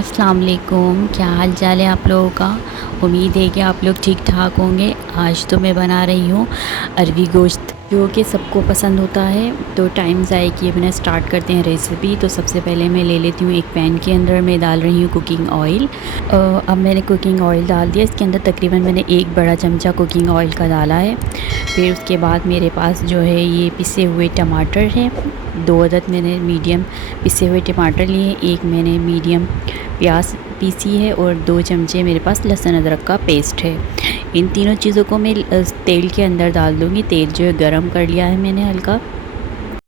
अस्सलाम वालेकुम। क्या हाल चाल है आप लोगों का। उम्मीद है कि आप लोग ठीक ठाक होंगे। आज तो मैं बना रही हूँ अरवी गोश्त, जो कि सबको पसंद होता है। तो टाइम ज़ाय किए बिना स्टार्ट करते हैं रेसिपी। तो सबसे पहले मैं ले लेती हूँ एक पैन के अंदर मैं डाल रही हूँ कुकिंग ऑयल। अब मैंने कुकिंग ऑयल डाल दिया। इसके अंदर तकरीबन मैंने 1 बड़ा चमचा कुकिंग ऑयल का डाला है। फिर उसके बाद मेरे पास जो है ये पिसे हुए टमाटर हैं। 2 अदद मैंने मीडियम पिसे हुए टमाटर लिए, एक मैंने मीडियम प्याज पीसी है और 2 चमचे मेरे पास लहसुन अदरक का पेस्ट है। इन तीनों चीज़ों को मैं तेल के अंदर डाल दूँगी। तेल जो है गरम कर लिया है मैंने हल्का।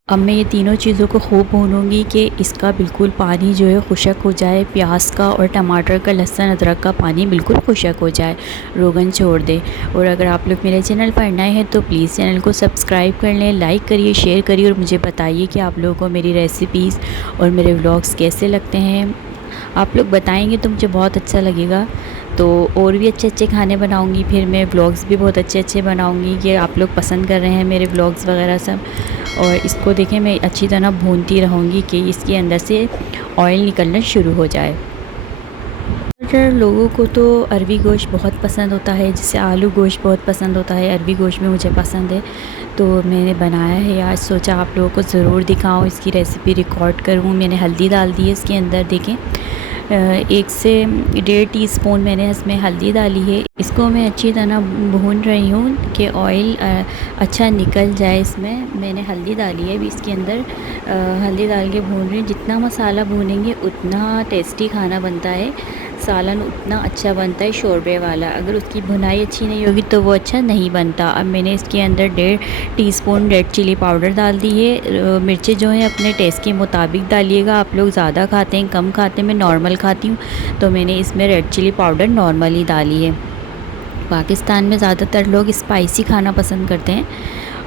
अब मैं ये तीनों चीज़ों को खूब भूनूंगी कि इसका बिल्कुल पानी जो है खुशक हो जाए। प्याज का और टमाटर का, लहसुन अदरक का पानी बिल्कुल खुशक हो जाए, रोगन छोड़ दे। और अगर आप लोग मेरे चैनल पर नए हैं तो प्लीज़ चैनल को सब्सक्राइब कर लें, लाइक करिए, शेयर करिए और मुझे बताइए कि आप लोगों को मेरी रेसिपीज़ और मेरे व्लॉग्स कैसे लगते हैं। आप लोग बताएंगे तो मुझे बहुत अच्छा लगेगा। तो और भी अच्छे अच्छे खाने बनाऊंगी, फिर मैं व्लॉग्स भी बहुत अच्छे अच्छे बनाऊंगी कि आप लोग पसंद कर रहे हैं मेरे व्लॉग्स वगैरह सब। और इसको देखें, मैं अच्छी तरह भूनती रहूँगी कि इसके अंदर से ऑयल निकलना शुरू हो जाए। लोगों को तो अरवी गोश्त बहुत पसंद होता है, जैसे आलू गोश्त बहुत पसंद होता है, अरवी गोश्त में मुझे पसंद है। तो मैंने बनाया है आज, सोचा आप लोगों को ज़रूर दिखाऊं, इसकी रेसिपी रिकॉर्ड करूं। मैंने हल्दी डाल दी है इसके अंदर, देखें 1 से 1.5 टीस्पून मैंने इसमें हल्दी डाली है। इसको मैं अच्छी तरह भून रही हूँ कि ऑयल अच्छा निकल जाए। इसमें मैंने हल्दी डाली है अभी इसके अंदर, हल्दी डाल के भून रही हूँ। जितना मसाला भूनेंगे उतना टेस्टी खाना बनता है, सालन उतना अच्छा बनता है शोरबे वाला। अगर उसकी भुनाई अच्छी नहीं होगी तो वो अच्छा नहीं बनता। अब मैंने इसके अंदर 1.5 टीस्पून रेड चिली पाउडर डाल दी है। मिर्चें जो हैं अपने टेस्ट के मुताबिक डालिएगा। आप लोग ज़्यादा खाते हैं कम खाते हैं, मैं नॉर्मल खाती हूँ तो मैंने इसमें रेड चिली पाउडर नॉर्मल ही डाली है। पाकिस्तान में ज़्यादातर लोग स्पाइसी खाना पसंद करते हैं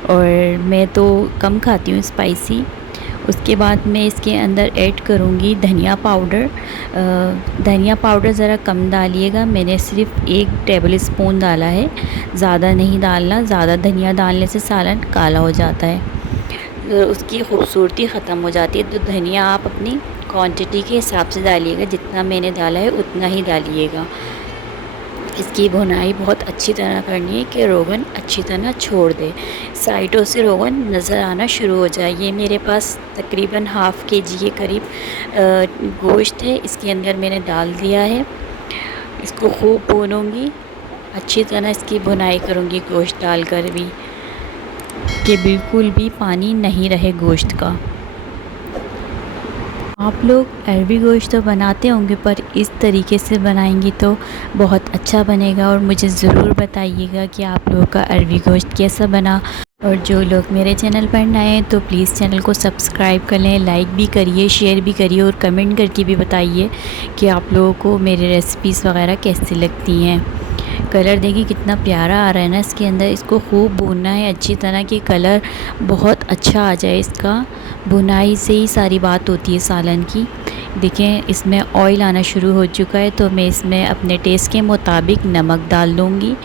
और मैं तो कम खाती हूँ स्पाइसी। उसके बाद मैं इसके अंदर ऐड करूँगी धनिया पाउडर। धनिया पाउडर ज़रा कम डालिएगा, मैंने सिर्फ 1 टेबल स्पून डाला है, ज़्यादा नहीं डालना। ज़्यादा धनिया डालने से सालन काला हो जाता है, तो उसकी खूबसूरती ख़त्म हो जाती है। तो धनिया आप अपनी क्वांटिटी के हिसाब से डालिएगा, जितना मैंने डाला है उतना ही डालिएगा। इसकी भुनाई बहुत अच्छी तरह करनी है कि रोगन अच्छी तरह छोड़ दे, साइडों से रोगन नज़र आना शुरू हो जाए। ये मेरे पास तकरीबन ½ kg के करीब गोश्त है, इसके अंदर मैंने डाल दिया है। इसको खूब भूनूंगी, अच्छी तरह इसकी भुनाई करूँगी गोश्त डालकर भी, कि बिल्कुल भी पानी नहीं रहे गोश्त का। आप लोग अरवी गोश्त तो बनाते होंगे, पर इस तरीके से बनाएंगी तो बहुत अच्छा बनेगा। और मुझे ज़रूर बताइएगा कि आप लोगों का अरवी गोश्त कैसा बना। और जो लोग मेरे चैनल पर नए हैं तो प्लीज़ चैनल को सब्सक्राइब कर लें, लाइक भी करिए, शेयर भी करिए और कमेंट करके भी बताइए कि आप लोगों को मेरी रेसिपीज़ वगैरह कैसी लगती हैं। कलर देखिए कितना प्यारा आ रहा है ना इसके अंदर। इसको खूब भूनना है अच्छी तरह कि कलर बहुत अच्छा आ जाए इसका। भुनाई से ही सारी बात होती है सालन की। देखें इसमें ऑयल आना शुरू हो चुका है, तो मैं इसमें अपने टेस्ट के मुताबिक नमक डाल दूँगी।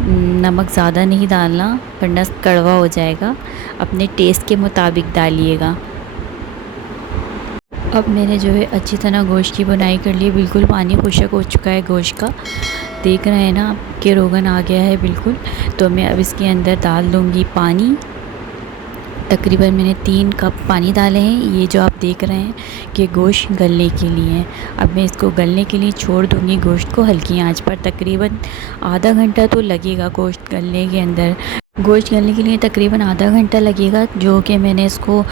नमक ज़्यादा नहीं डालना वरना कड़वा हो जाएगा, अपने टेस्ट के मुताबिक डालिएगा। अब मैंने जो है अच्छी तरह गोश्त की बुनाई कर ली, बिल्कुल पानी खुशक हो चुका है गोश्त का। देख रहे हैं ना आप कि रोगन आ गया है बिल्कुल। तो मैं अब इसके अंदर डाल दूँगी पानी। तकरीबन मैंने 3 कप पानी डाले हैं, ये जो आप देख रहे हैं कि गोश्त गलने के लिए है। अब मैं इसको गलने के लिए छोड़ दूँगी गोश्त को हल्की आंच पर। तकरीबन आधा घंटा तो लगेगा गोश्त गलने के अंदर। गोश्त गलने के लिए तकरीबन आधा घंटा लगेगा, जो कि मैंने इसको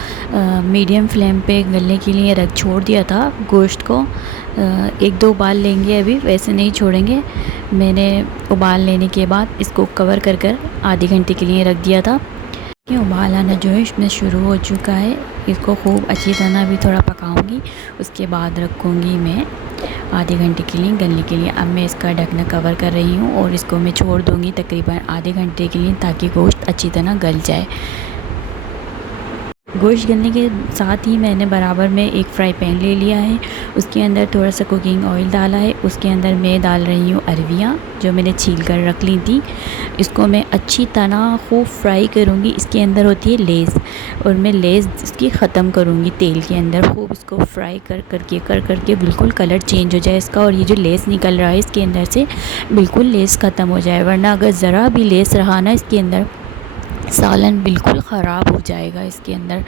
मीडियम फ्लेम पे गलने के लिए छोड़ दिया था गोश्त को। 1-2 उबाल लेंगे, अभी वैसे नहीं छोड़ेंगे। मैंने उबाल लेने के बाद इसको कवर कर आधे घंटे के लिए रख दिया था। कि उबाल आना जो है इसमें शुरू हो चुका है। इसको खूब अच्छी तरह भी थोड़ा पकाऊंगी, उसके बाद रखूँगी मैं आधे घंटे के लिए गलने के लिए। अब मैं इसका ढक्कन कवर कर रही हूँ और इसको मैं छोड़ दूँगी तकरीबन आधे घंटे के लिए, ताकि गोश्त अच्छी तरह गल जाए। गोश्त गलने के साथ ही मैंने बराबर में एक फ्राई पैन ले लिया है, उसके अंदर थोड़ा सा कुकिंग ऑयल डाला है। उसके अंदर मैं डाल रही हूँ अरवियाँ जो मैंने छील कर रख ली थी। इसको मैं अच्छी तरह खूब फ्राई करूँगी। इसके अंदर होती है लेस, और मैं लेस इसकी ख़त्म करूँगी तेल के अंदर। खूब इसको फ्राई कर करके बिल्कुल कलर चेंज हो जाए इसका, और ये जो लेस निकल रहा है इसके अंदर से बिल्कुल लेस ख़त्म हो जाए, वरना अगर ज़रा भी लेस रहा ना इसके अंदर, सालन बिल्कुल ख़राब हो जाएगा। इसके अंदर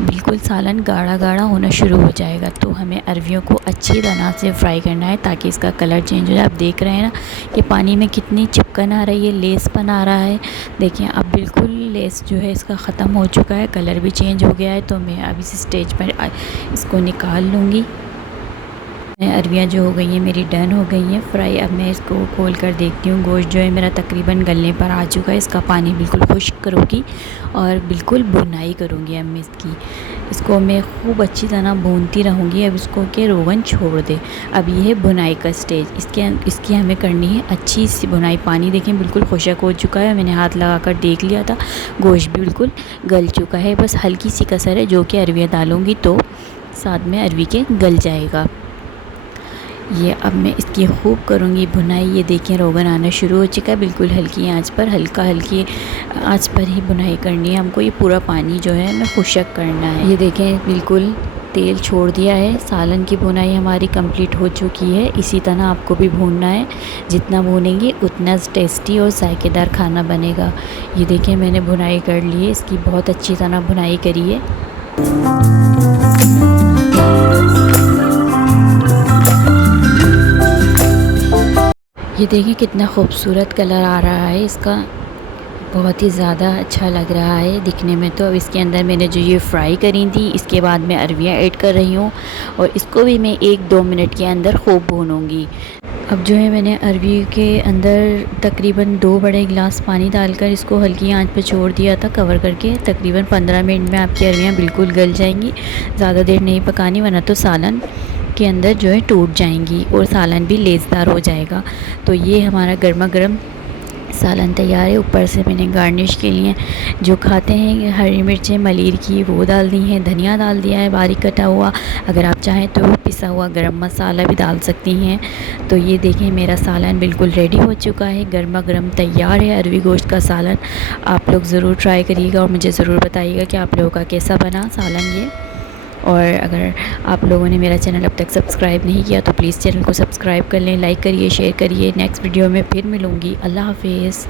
बिल्कुल सालन गाढ़ा गाढ़ा होना शुरू हो जाएगा। तो हमें अरवियों को अच्छी तरह से फ्राई करना है ताकि इसका कलर चेंज हो जाए। आप देख रहे हैं ना कि पानी में कितनी चिपकन आ रही है, लेसपन आ रहा है। देखिए अब बिल्कुल लेस जो है इसका ख़त्म हो चुका है, कलर भी चेंज हो गया है। तो मैं अब इस स्टेज पर इसको निकाल लूँगी। अरवियाँ जो हो गई हैं मेरी डन हो गई हैं फ्राई। अब मैं इसको खोल कर देखती हूँ। गोश्त जो है मेरा तकरीबन गलने पर आ चुका है। इसका पानी बिल्कुल खुश्क करूँगी और बिल्कुल भुनाई करूँगी अब मैं इसको मैं खूब अच्छी तरह भूनती रहूँगी। अब इसको के रोगन छोड़ दे। अब ये है भुनाई का स्टेज। इसकी हमें करनी है अच्छी सी भुनाई। पानी देखें बिल्कुल खुश्क हो चुका है, मैंने हाथ लगा कर देख लिया था। गोश्त भी बिल्कुल गल चुका है, बस हल्की सी कसर है जो कि अरवियाँ डालूँगी तो साथ में अरवी के गल जाएगा। ये अब मैं इसकी खूब करूँगी भुनाई। ये देखिए रोगन आना शुरू हो चुका है। बिल्कुल हल्की आंच पर, हल्की आंच पर ही भुनाई करनी है हमको। ये पूरा पानी जो है हमें खुश्क करना है। ये देखें बिल्कुल तेल छोड़ दिया है। सालन की भुनाई हमारी कंप्लीट हो चुकी है। इसी तरह आपको भी भूनना है, जितना भूनेंगे उतना टेस्टी और जायकेदार खाना बनेगा। ये देखें मैंने भुनाई कर ली है, इसकी बहुत अच्छी तरह भुनाई करी है। ये देखिए कितना खूबसूरत कलर आ रहा है इसका, बहुत ही ज़्यादा अच्छा लग रहा है दिखने में। तो अब इसके अंदर मैंने जो ये फ्राई करी थी इसके बाद मैं अरवियाँ ऐड कर रही हूँ, और इसको भी मैं 1-2 मिनट के अंदर खूब भूनूँगी। अब जो है मैंने अरवी के अंदर तकरीबन 2 बड़े गिलास पानी डालकर इसको हल्की आंच पर छोड़ दिया था कवर करके। तकरीबन 15 मिनट में आपकी अरवियाँ बिल्कुल गल जाएंगी। ज़्यादा देर नहीं पकानी, वरना तो सालन के अंदर जो है टूट जाएंगी और सालन भी लेसदार हो जाएगा। तो ये हमारा गर्मा गर्म सालन तैयार है। ऊपर से मैंने गार्निश के लिए जो खाते हैं हरी मिर्चें मलीर की वो डाल दी हैं, धनिया डाल दिया है बारीक कटा हुआ। अगर आप चाहें तो पिसा हुआ गरम मसाला भी डाल सकती हैं। तो ये देखें मेरा सालन बिल्कुल रेडी हो चुका है, गर्मा गर्म तैयार है अरवी गोश्त का सालन। आप लोग ज़रूर ट्राई करिएगा और मुझे ज़रूर बताइएगा कि आप लोगों का कैसा बना सालन ये। और अगर आप लोगों ने मेरा चैनल अब तक सब्सक्राइब नहीं किया तो प्लीज़ चैनल को सब्सक्राइब कर लें, लाइक करिए, शेयर करिए। नेक्स्ट वीडियो में फिर मिलूँगी। अल्लाह हाफिज़।